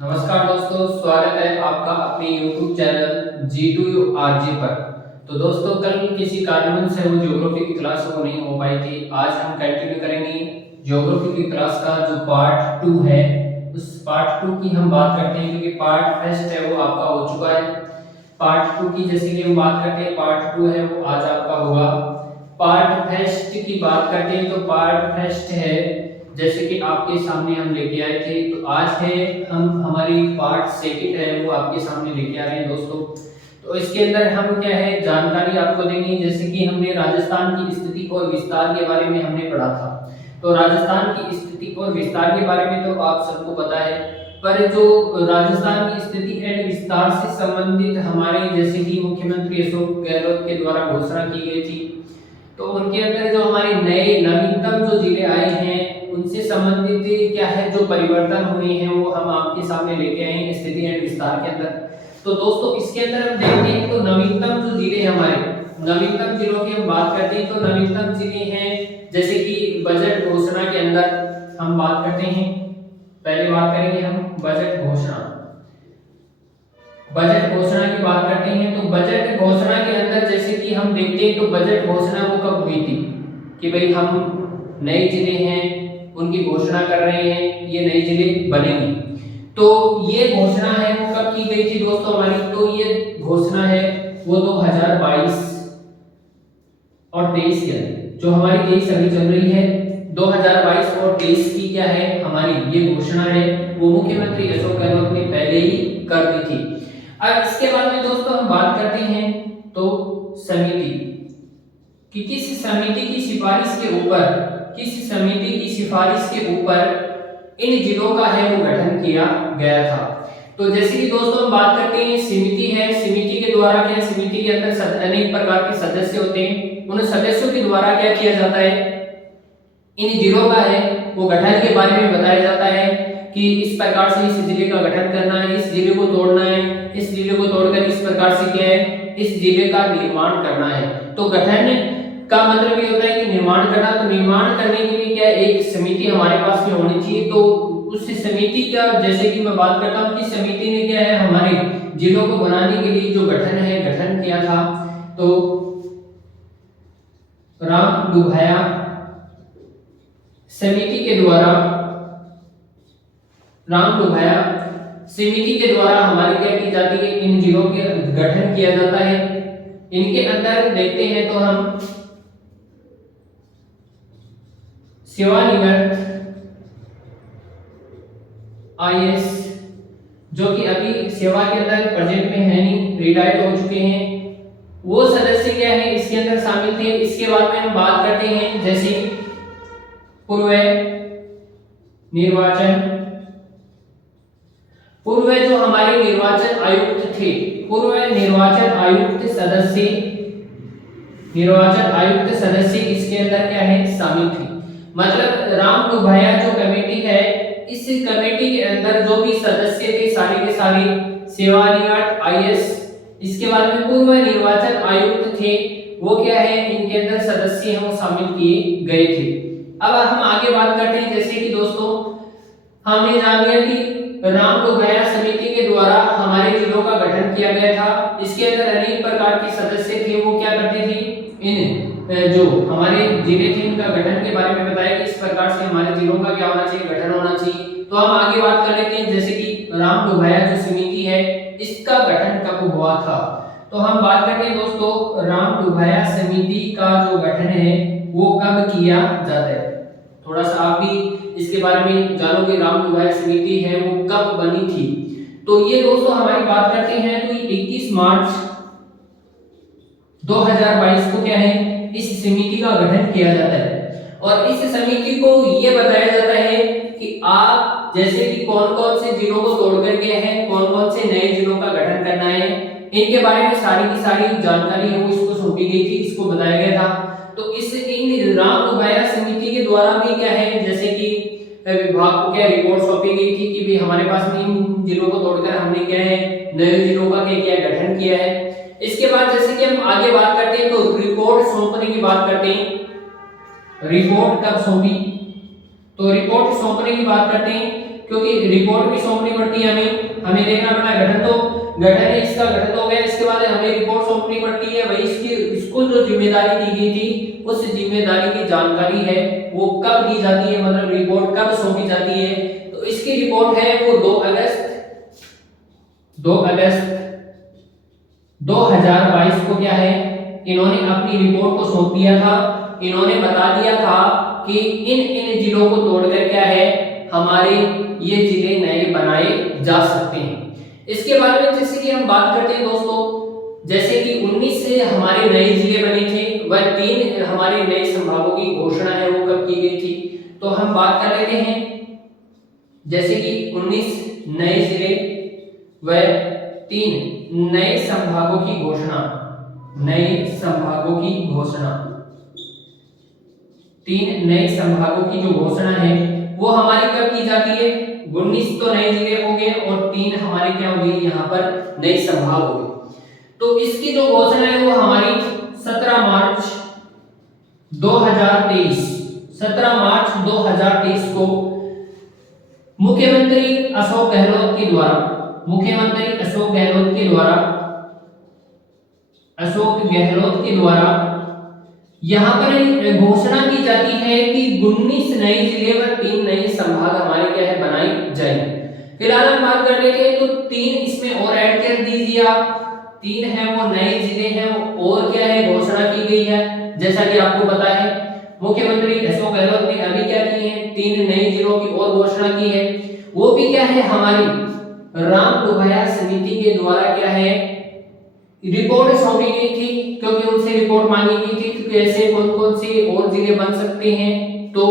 नमस्कार दोस्तों, स्वागत है आपका अपने YouTube चैनल G2RG पर। तो दोस्तों, कल किसी कारणवश से वो ज्योग्राफी की क्लास वो नहीं हो पाई थी। आज हम कंटिन्यू करेंगे ज्योग्राफी की क्लास का जो पार्ट 2 है, उस पार्ट 2 की हम बात करते हैं क्योंकि पार्ट फर्स्ट है वो आपका हो चुका है। पार्ट 2 की जैसे कि हम बात करते हैं, पार्ट 2 है वो आज आपका होगा। पार्ट फर्स्ट की बात करते हैं तो पार्ट फर्स्ट है जैसे कि आपके सामने हम लेके आए थे, तो आज है हम हमारी पार्ट सेकंड है वो आपके सामने लेके आ रहे हैं दोस्तों। तो इसके अंदर हम क्या है जानकारी आपको देंगे, जैसे कि हमने राजस्थान की स्थिति और विस्तार के बारे में हमने पढ़ा था। तो राजस्थान की स्थिति और विस्तार के बारे में तो आप सबको पता है, पर जो राजस्थान की स्थिति एंड विस्तार से संबंधित हमारे जैसे कि मुख्यमंत्री अशोक गहलोत के द्वारा घोषणा की गई थी, तो उनके अंदर जो हमारे नए नवीनतम जो जिले आए हैं उनसे संबंधित क्या है जो परिवर्तन हुए हैं वो हम आपके सामने लेके आए हैं स्थिति एंड विस्तार के अंदर। तो दोस्तों, इसके अंदर हम देखते हैं तो नवीनतम जो जिले हमारे नवीनतम जिलों की हम बात करते हैं तो नवीनतम जिले हैं जैसे कि बजट घोषणा के अंदर हम बात करते हैं। पहले बात करेंगे हम बजट घोषणा की बात करते हैं। तो बजट घोषणा के अंदर जैसे कि हम देखते हैं तो बजट घोषणा वो कब हुई थी कि भाई हम नए जिले हैं उनकी घोषणा कर रहे हैं, ये नए जिले बनेंगे। तो ये घोषणा है वो कब की गई थी दोस्तों हमारी, तो ये घोषणा है वो 2022 और 23 के अंदर, जो हमारी 23 अभी चल रही है, 2022 और 23 की क्या है हमारी ये घोषणा है वो मुख्यमंत्री अशोक गहलोत ने पहले ही कर दी थी। अब इसके बाद में दोस्तों हम बात करते हैं तो समिति कि किस समिति की सिफारिश के ऊपर इन जिलों का है वो गठन किया गया था। तो जैसे कि दोस्तों हम बात करते हैं समिति है, समिति के द्वारा क्या, समिति के अंदर अनेक प्रकार के सदस्य होते हैं, उन सदस्यों के द्वारा क्या किया जाता है, इन जिलों का है वो गठन के बारे में बताया जाता है कि इस प्रकार से इस जिले का गठन करना है, इस जिले को तोड़ना है, इस जिले को तोड़कर इस प्रकार से क्या है इस जिले का निर्माण करना है। तो गठन का मतलब ये होता है कि निर्माण करना। तो निर्माण करने के लिए क्या एक समिति हमारे पास में होनी चाहिए। तो उस समिति का जैसे कि मैं बात करता हूँ कि समिति ने क्या है हमारे जिलों को बनाने के लिए जो गठन किया था, तो रामडुभाया समिति के द्वारा हमारी क्या की जाती है, इन जिलों के गठन किया जाता है। इनके अंदर देखते हैं तो हम सेवानिवृत्त आईएएस जो कि अभी सेवा के अंदर प्रेजेंट में है नहीं, रिटायर्ड हो चुके हैं, वो सदस्य क्या है इसके अंदर शामिल थे। इसके बाद में हम बात करते हैं जैसे पूर्व जो हमारे निर्वाचन आयुक्त थे, पूर्व निर्वाचन आयुक्त सदस्य इसके अंदर क्या है शामिल थे। मतलब रामडुभाया जो कमेटी है, इस कमेटी के अंदर जो भी सदस्य थे सारे के सारे सेवानिवृत्त आईएएस, इसके बाद में पूर्व निर्वाचन आयुक्त थे, वो क्या है इनके अंदर सदस्य हैं वो शामिल किए गए थे। अब हम आगे बात करते हैं जैसे कि दोस्तों हमने जान लिया कि रामडुभाया समिति के द्वारा हमारे जिलों का गठन किया गया था। इसके अंदर अनेक प्रकार के सदस्य थे, वो क्या करते थे इन जो हमारे जिले थे उनका गठन के बारे में बताया कि इस प्रकार से हमारे जिलों का क्या होना चाहिए, गठन होना चाहिए। तो हम आगे बात कर लेते हैं जैसे कि रामडुभाया जो समिति है इसका गठन कब हुआ था। तो हम बात करते हैं दोस्तों रामडुभाया समिति का जो गठन है वो कब किया जाता है। थोड़ा सा आप भी इसके बारे में जानो कि रामडुभाया समिति है वो कब बनी थी। तो ये दोस्तों हमारी बात करते हैं तो 21 मार्च 2022 को क्या है इस समिति का गठन किया जाता है। और इस समिति को ये बताया जाता है कि आप जैसे कि कौन कौन से जिलों को तोड़कर गए हैं, कौन कौन से नए जिलों का गठन करना है, इनके बारे में सारी की सारी जानकारी है वो इसको सौंपी गई थी, इसको बताया गया था। तो इस इन रामडुभाया समिति के द्वारा भी क्या है जैसे कि विभाग को क्या रिपोर्ट सौंपी गई थी कि भी हमारे पास में इन जिलों को तोड़कर हमने क्या है नए जिलों का क्या गठन किया है। इसके बाद जैसे कि हम आगे बात करते हैं तो रिपोर्ट सौंपने की बात करते हैं। रिपोर्ट कब सौंपी, तो रिपोर्ट सौंपने की बात करते हैं क्योंकि रिपोर्ट भी सौंपनी पड़ती है हमें देखना पड़ता है गठन है इसका, गठन हो गया, इसके बाद हमें रिपोर्ट सौंपनी पड़ती है। वही इसको जो जिम्मेदारी दी गई थी उस जिम्मेदारी की जानकारी है वो कब दी जाती है, मतलब रिपोर्ट कब सौंपी जाती है। तो इसकी रिपोर्ट है वो 2 अगस्त 2022 को क्या है इन्होंने अपनी रिपोर्ट को सौंप दिया था। इन्होंने बता दिया था कि इन जिलों को तोड़कर क्या है हमारे ये जिले नए बनाए जा सकते हैं। इसके बारे में जैसे कि हम बात करते हैं दोस्तों, जैसे कि 19 से हमारे नए जिले बने थे, वह 3 हमारे नए संभागों की घोषणा है वो कब की गई थी। तो हम बात कर लेते हैं जैसे कि 19 नए जिले व 3 नए संभागों की घोषणा, नए संभागों की घोषणा, 3 नए संभागों की जो घोषणा है वो हमारी कब की जाती है। 19 तो नए जिले हो गए और 3 हमारे क्या हो गए यहाँ पर नए संभाग हो गए। तो इसकी जो घोषणा है वो हमारी 17 मार्च 2023 को मुख्यमंत्री अशोक गहलोत के द्वारा यहाँ पर घोषणा की जाती है कि 19 नए जिले व 3 नए संभाग हमारे क्या है बनाए जाएंगे। फिलहाल हम बात कर लेते हैं तो 3 इसमें और ऐड कर दीजिए आप, 3 है वो नए जिले हैं और क्या है घोषणा की गई है। जैसा कि आपको पता है मुख्यमंत्री अशोक गहलोत ने अभी क्या की है 3 नए जिलों की और घोषणा की है। वो भी क्या है हमारी राम लोहिया समिति के द्वारा क्या है रिपोर्ट सौंपी गई थी, क्योंकि उनसे रिपोर्ट मांगी गई थी कि कैसे कौन कौन से और जिले बन सकते हैं। तो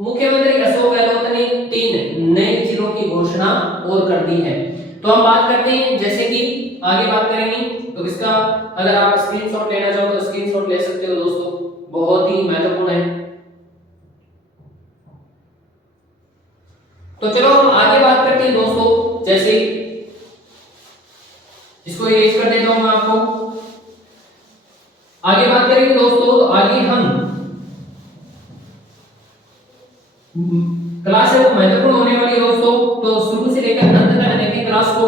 मुख्यमंत्री अशोक गहलोत ने 3 नए जिलों की घोषणा और कर दी है। तो हम बात करते हैं जैसे कि आगे बात करेंगे। तो इसका अगर आप स्क्रीनशॉट लेना चाहो तो स्क्रीनशॉट ले सकते हो दोस्तों, बहुत ही महत्वपूर्ण है। तो चलो हम आगे बात करते हैं दोस्तों, जैसे इसको इरेज कर देता हूं मैं आपको। आगे बात करेंगे दोस्तों, तो आगे हम क्लास है वो महत्वपूर्ण होने वाली है दोस्तों, तो शुरू से लेकर अंत तक देखें क्लास को,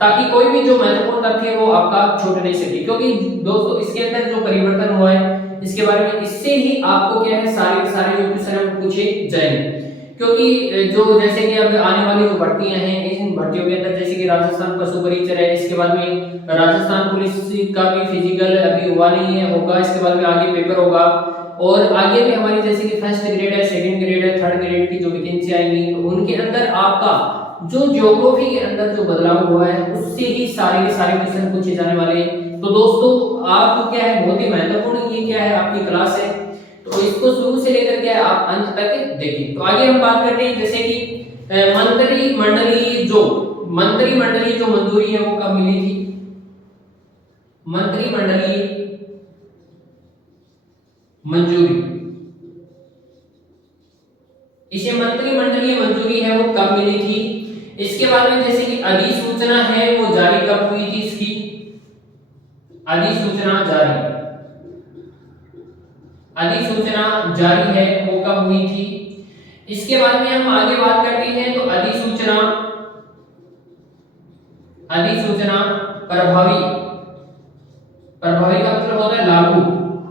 ताकि कोई भी जो महत्वपूर्ण तथ्य है वो आपका छूट नहीं सके। क्योंकि दोस्तों इसके अंदर जो परिवर्तन हुआ है इसके बारे में इससे ही आपको क्या है सारे जो क्वेश्चन है पूछे जाएंगे। क्योंकि जो जैसे कि अब आने वाली जो भर्तियां हैं इन भर्तियों के अंदर जैसे कि राजस्थान पशु परिचर है, इसके बाद में राजस्थान पुलिस का भी फिजिकल अभी हुआ नहीं है, होगा, इसके बाद में आगे पेपर होगा। और आगे भी हमारी जैसे कि फर्स्ट ग्रेड है, सेकंड ग्रेड है, थर्ड ग्रेड की जो वैकेंसी आएंगी तो उनके अंदर आपका जो ज्योग्राफी के अंदर जो बदलाव हुआ है उससे ही सारे के सारे क्वेश्चन पूछे जाने वाले हैं। तो दोस्तों आप क्या है बहुत ही महत्वपूर्ण ये क्या है आपकी क्लास है, तो इसको शुरू से लेकर के आप अंत तक देखिए। तो आगे हम बात करते हैं जैसे कि मंत्रिमंडलीय जो मंजूरी है वो कब मिली थी। मंत्रिमंडलीय मंजूरी, इसे मंत्रिमंडलीय मंजूरी है वो कब मिली थी। इसके बाद में जैसे कि अधिसूचना है वो जारी कब हुई थी, इसकी अधिसूचना जारी है वो कब हुई थी। इसके बाद में हम आगे बात करते हैं तो अधिसूचना प्रभावी का मतलब होता है लागू,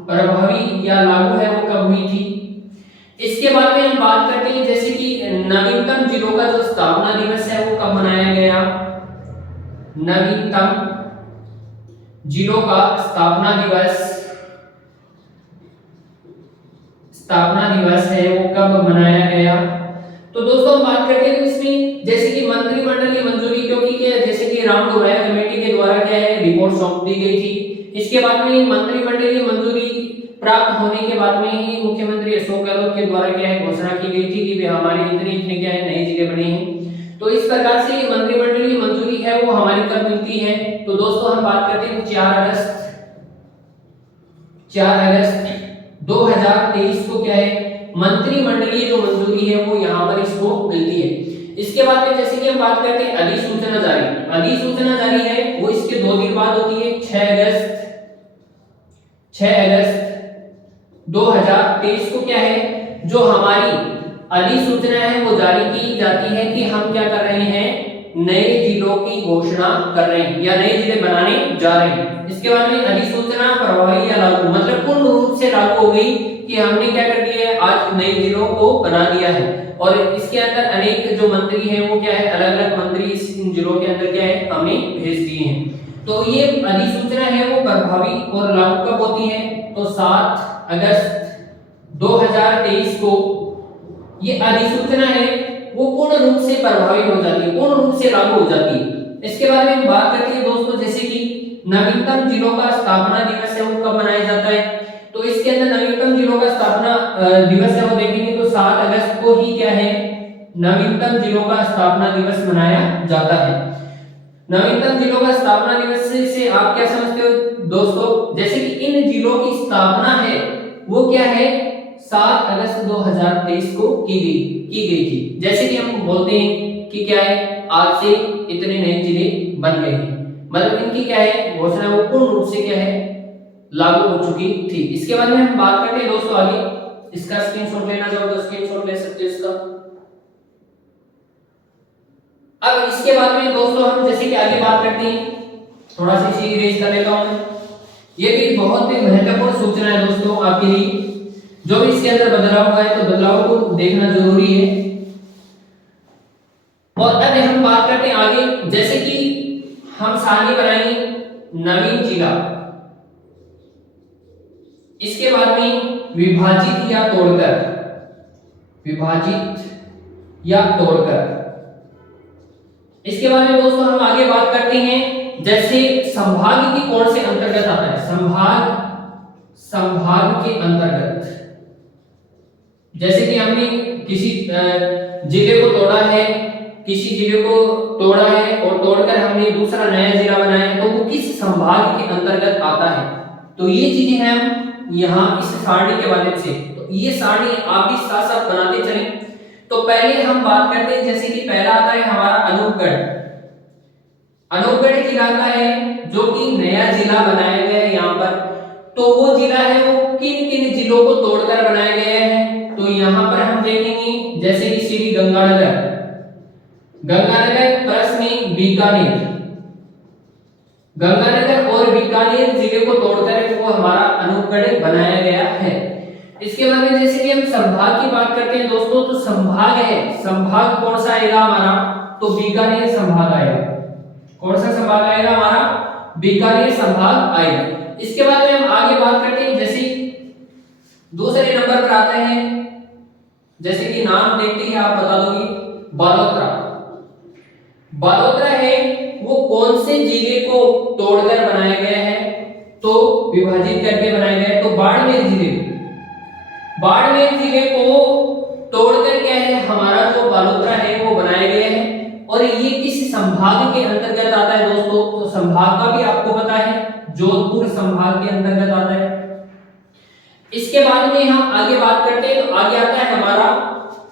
प्रभावी या लागू है वो कब हुई थी। इसके बाद में हम बात करते हैं जैसे कि नवीनतम जिलों का जो स्थापना दिवस है वो कब मनाया गया। नवीनतम जिलों का स्थापना दिवस है वो कब मनाया गया। तो दोस्तों हम बात करते हैं इसमें जैसे कि मंत्रिमंडलीय मंजूरी, क्योंकि क्या जैसे कि राम लोहिया कमेटी के द्वारा क्या है रिपोर्ट सौंप दी गई थी। इसके बाद में मंत्रिमंडलीय मंजूरी प्राप्त होने के बाद में ही मुख्यमंत्री अशोक गहलोत के द्वारा क्या है घोषणा की गई थी कि हमारे इतने क्या है नए जिले बने हैं। तो इस प्रकार से मंत्रिमंडलीय मंजूरी है वो हमारी कब मिलती है। तो दोस्तों हम बात करते हैं 4 अगस्त 2023 को क्या है मंत्रिमंडलीय जो मंजूरी है वो यहाँ पर इसको मिलती है। इसके बाद में जैसे कि हम बात करते हैं अधिसूचना जारी है वो इसके 2 दिन बाद होती है। 6 अगस्त 2023 को क्या है जो हमारी अधिसूचना है वो जारी की जाती है कि हम क्या कर रहे हैं, नए जिलों की घोषणा कर रहे हैं या नए जिले बनाने जा रहे हैं। इसके बाद में अधिसूचना प्रभावी या लागू, मतलब पूर्ण रूप से लागू हो गई कि हमने क्या कर दिया है, आज नए जिलों को बना दिया है। और इसके अंदर अनेक जो मंत्री हैं वो क्या है, अलग अलग मंत्री इन जिलों के अंदर क्या है, हमें भेज दिए हैं। तो ये अधिसूचना है वो प्रभावी और लागू कब होती है, तो 7 अगस्त 2023 को ये अधिसूचना है वो पूर्ण रूप से प्रभावी हो जाती है, पूर्ण रूप से लागू हो जाती है। इसके बारे में हम बात करते हैं दोस्तों, जैसे कि नवीनतम जिलों का स्थापना दिवस है वो कब मनाया जाता है, तो इसके अंदर नवीनतम जिलों का स्थापना दिवस है वो देखेंगे तो 7 अगस्त को ही क्या है, नवीनतम जिलों का स्थापना दिवस मनाया जाता है। नवीनतम जिलों का स्थापना दिवस से आप क्या समझते हो दोस्तों, जैसे कि इन जिलों की स्थापना है वो क्या है, 7 अगस्त 2023 को की गई थी। जैसे कि हम बोलते हैं कि क्या है, आज से इतने नए जिले बन गए हैं, मतलब इनकी क्या है घोषणा वो पूर्ण रूप से क्या है, लागू हो चुकी थी। इसके बारे में हम बात करते हैं दोस्तों आगे, इसका स्क्रीनशॉट लेना चाहो तो स्क्रीनशॉट ले सकते हो इसका। अब इसके बाद में दोस्तों हम जैसे कि आगे बात करते हैं, थोड़ा सा इसी रेज कर लेता हूं। ये भी बहुत ही महत्वपूर्ण सूचना है दोस्तों आपके लिए, जो भी इसके अंदर बदलाव हुआ है तो बदलाव को देखना जरूरी है। और अब हम बात करते हैं आगे, जैसे कि हम सारणी बनाएंगे नवीन जिला, इसके बाद में विभाजित या तोड़कर, विभाजित या तोड़कर। इसके बाद में दोस्तों हम आगे बात करते हैं, जैसे संभाग की कौन से अंतर्गत आता है, संभाग के अंतर्गत। जैसे कि हमने किसी जिले को तोड़ा है, किसी जिले को तोड़ा है और तोड़कर हमने दूसरा नया जिला बनाया है, तो वो किस संभाग के अंतर्गत आता है। तो ये चीजें हैं हम यहाँ इस सारणी के माध्यम से, तो ये सारणी आप भी साथ साथ बनाते चलें। तो पहले हम बात करते हैं, जैसे कि पहला आता है हमारा अनूपगढ़। अनूपगढ़ जिला का है जो कि नया जिला बनाया गया है यहाँ पर। तो वो जिला है वो किन किन जिलों को तोड़कर बनाया गया है, तो यहाँ पर हम देखेंगे जैसे कि श्री गंगानगर, गंगानगर प्लस में बीकानेर, गंगानगर और बीकानेर जिले को तोड़कर वो हमारा अनूपगढ़ बनाया गया है। इसके बाद में जैसे कि हम संभाग की बात करते हैं दोस्तों, तो संभाग है, संभाग कौन सा आएगा हमारा, तो बीकानेर संभाग आएगा। कौन सा संभाग आएगा हमारा, बीकानेर संभाग आएगा। इसके बाद में हम आगे बात करते हैं, जैसे दूसरे नंबर पर आता है, जैसे कि नाम देखते ही आप बता दोगे, बालोतरा। बालोतरा है वो कौन से जिले को तोड़कर बनाया गया है, तो विभाजित करके बनाया गया है, तो बाड़मेर जिले, बाड़मेर जिले को तोड़कर क्या है हमारा जो बालोतरा है वो बनाया गया है। और ये किस संभाग के अंतर्गत आता है दोस्तों, तो संभाग का भी आपको पता है, जोधपुर संभाग के अंतर्गत आता है। इसके बाद में हम आगे बात करते हैं, तो आगे आता है हमारा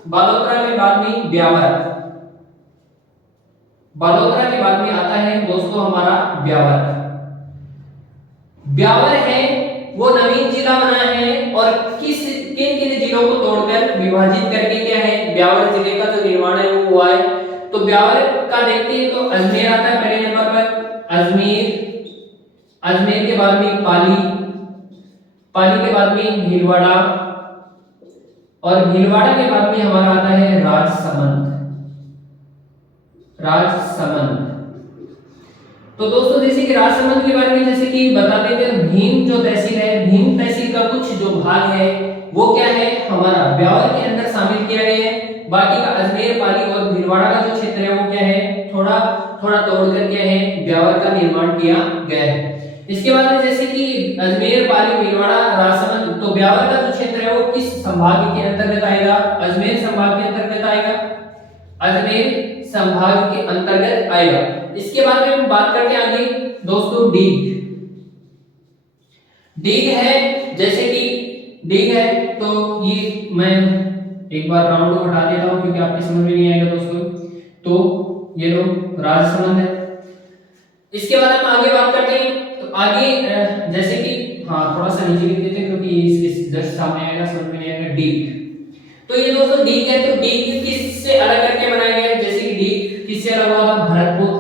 बालोतरा के बाद में ब्यावर। बालोतरा के बाद में आता है दोस्तों हमारा ब्यावर। ब्यावर है वो नवीन जिला बना है और किन किन जिलों को तोड़कर विभाजित करके क्या है ब्यावर जिले का जो निर्माण है वो हुआ है। तो ब्यावर का देखते हैं तो अजमेर आता है पहले नंबर पर, अजमेर, अजमेर के बाद में पाली, पाली के बाद में भीलवाड़ा और भीलवाड़ा के बाद में हमारा आता है राजसमंद, राजसमंद। तो दोस्तों जैसे कि राजसमंद के बारे में जैसे कि बता देते हैं, भीम जो तहसील है, भीम तहसील का कुछ जो भाग है वो क्या है हमारा ब्यावर के अंदर शामिल किया गया है। बाकी का अजमेर, पाली और भीलवाड़ा का जो क्षेत्र है वो क्या है थोड़ा थोड़ा तोड़कर क्या है ब्यावर का निर्माण किया गया है। इसके बाद में जैसे कि अजमेर, पाली, भीलवाड़ा, राजसमंद, तो ब्यावर का जो क्षेत्र है वो किस संभाग के अंतर्गत आएगा, अजमेर संभाग के अंतर्गत आएगा, अजमेर संभाग के अंतर्गत आएगा। इसके बाद में हम बात करते हैं आगे दोस्तों डीग। डीग है, जैसे कि डीग है तो ये मैं एक बार राउंड को हटा देता हूं क्योंकि आपकी समझ में नहीं आएगा दोस्तों। तो ये लो राजसमंद है। इसके बाद हम आगे बात करते हैं, तो आगे जैसे कि हाँ थोड़ा सा नीचे लिख देते हैं क्योंकि इस जस्ट सामने आएगा, समझ में नहीं आएगा। डीग, तो ये दोस्तों डी है, तो डी किससे अलग करके बनाया गया है, जैसे कि डी किससे अलग हुआ था, भरतपुर।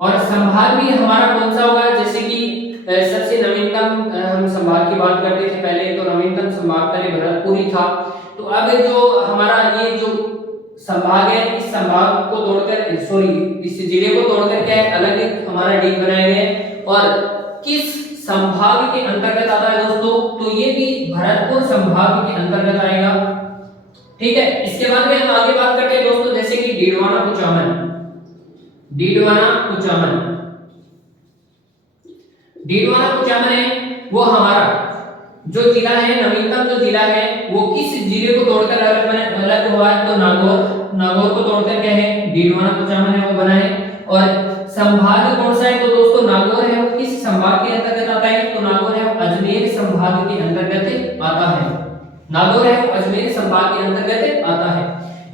और संभाग भी हमारा कौन सा होगा, जैसे कि सबसे नवीनतम हम संभाग की बात करते थे पहले, तो नवीनतम संभाग पहले भरतपुर ही था। तो अब जो हमारा ये जो संभाग है, इस संभाग को तोड़कर इस जिले को तोड़कर क्या है, अलग एक हमारा डी बनाया गया है। और किस संभाग के अंतर्गत आता है दोस्तों, तो ये भी भरतपुर संभाग के अंतर्गत आएगा। ठीक है, इसके बाद में हम आगे बात करते हैं दोस्तों, जैसे कि डीडवाना कुचामन। डीडवाना कुचामन, डीडवाना कुचामन है वो हमारा जो जिला है, नवीनतम जो जिला है, वो किस जिले को तोड़कर अलग हुआ है, तो नागौर को तोड़कर क्या है, डीडवाना कुचामन है वो बना है। और संभाग कौन सा है, तो दोस्तों नागौर है वो किस संभाग के अंतर्गत आता है, तो नागौर है वो अजमेर संभाग के अंतर्गत आता है। नागौर है वो अजमेर संभाग के अंतर्गत आता है।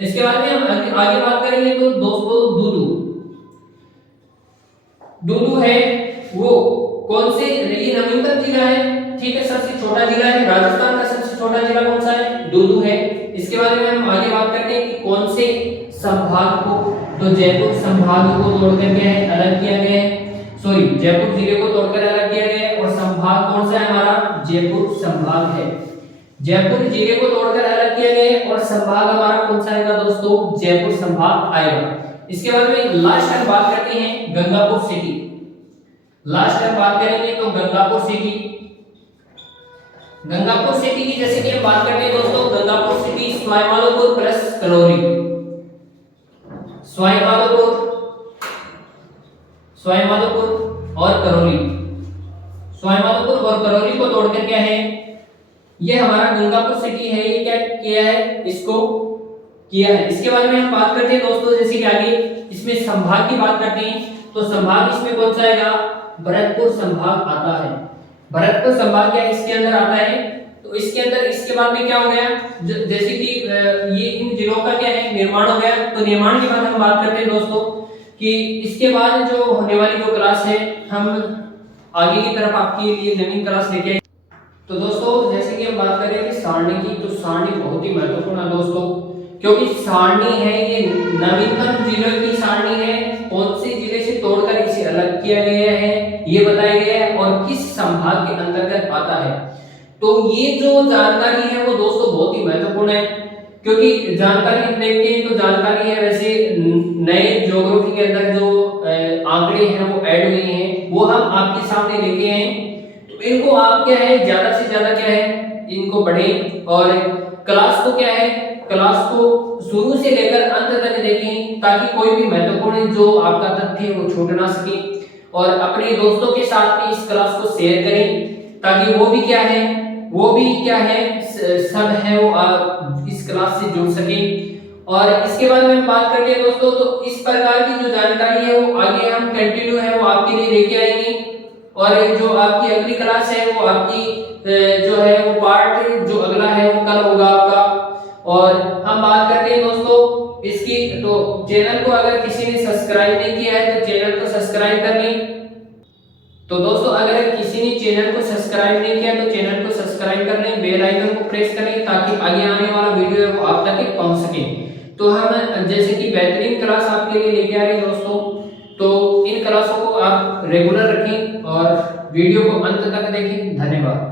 इसके बाद में हम आगे बात करेंगे तो दोस्तों डूडू है वो कौन से, ये नवीनतम जिला है। ठीक है, सबसे छोटा जिला है, राजस्थान का सबसे छोटा जिला कौन सा है, डूडू है। इसके बारे में हम आगे बात करते हैं कि कौन से संभाग को, तो जयपुर संभाग को तोड़कर क्या है, अलग किया गया है, जयपुर जिले को तोड़कर अलग किया गया है। और संभाग कौन सा है हमारा, जयपुर संभाग है। जयपुर जिले को तोड़कर अलग किया गया है और संभाग हमारा कौन सा आएगा दोस्तों, जयपुर संभाग आएगा। इसके बाद में लास्ट हम बात करते हैं गंगापुर सिटी। लास्ट हम बात करेंगे तो गंगापुर सिटी। गंगापुर सिटी की जैसे कि हम बात करते हैं दोस्तों, गंगापुर सिटी सवाईमाधोपुर प्लस करौली, सवाईमाधोपुर और करौली, सवाईमाधोपुर और करौली को तोड़कर क्या है, ये हमारा गंगापुर सिटी है, ये क्या किया है, इसको किया है। इसके बारे में हम बात करते हैं दोस्तों, जैसे कि आगे इसमें संभाग की बात करते हैं, तो संभाग इसमें कौन सा आएगा, भरतपुर संभाग आता है। भरतपुर संभाग क्या इसके अंदर आता है, तो इसके अंदर इसके बाद में क्या हो गया, जैसे कि ये इन जिलों का क्या है, निर्माण हो गया। तो निर्माण के बाद हम बात करते हैं दोस्तों कि इसके बाद जो होने वाली जो क्लास है, हम आगे की तरफ आपके लिए नवीन क्लास लेके आए। तो दोस्तों जैसे कि हम बात करें कि सारणी की, तो सारणी बहुत ही महत्वपूर्ण है दोस्तों, क्योंकि सारणी है ये नवीनतम जिलों की सारणी है, कौन से जिले से तोड़कर इसे अलग किया गया है ये बताया गया है, और किस संभाग के अंतर्गत आता है। तो ये जो जानकारी है वो दोस्तों बहुत ही महत्वपूर्ण है, क्योंकि जानकारी हम देखते हैं तो जानकारी है, वैसे नए ज्योग्राफी के अंदर जो आंकड़े हैं वो ऐड हुए हैं, वो हम आपके सामने लेके आए। तो इनको आप क्या है, ज्यादा से ज्यादा क्या है, इनको पढ़ें और क्लास को क्या है, क्लास को शुरू से लेकर अंत तक देखें, ताकि कोई भी महत्वपूर्ण जो आपका तथ्य है वो छूट ना सके। और अपने दोस्तों के साथ भी इस क्लास को शेयर करें, ताकि वो भी क्या है सब है वो इस क्लास से जुड़ सके। और इसके बाद में हम बात करते हैं दोस्तों, तो इस प्रकार की जो जानकारी है वो आगे हम कंटिन्यू है वो आपके लिए लेके आएंगे। और जो आपकी अगली क्लास है वो आपकी जो है वो पार्ट जो अगला है वो कल होगा आपका। और हम बात करते हैं दोस्तों इसकी, तो चैनल को अगर किसी ने सब्सक्राइब नहीं किया है तो चैनल को सब्सक्राइब कर लें। तो दोस्तों अगर किसी ने चैनल को सब्सक्राइब नहीं किया तो चैनल को सब्सक्राइब कर लें, बेल आइकन को प्रेस करें, ताकि आगे आने वाला वीडियो है वो आप तक पहुंच सके। तो हम जैसे कि बेहतरीन क्लास आपके लिए लेके आ रहे हैं दोस्तों, तो इन क्लासों को आप रेगुलर रखें और वीडियो को अंत तक देखें। धन्यवाद।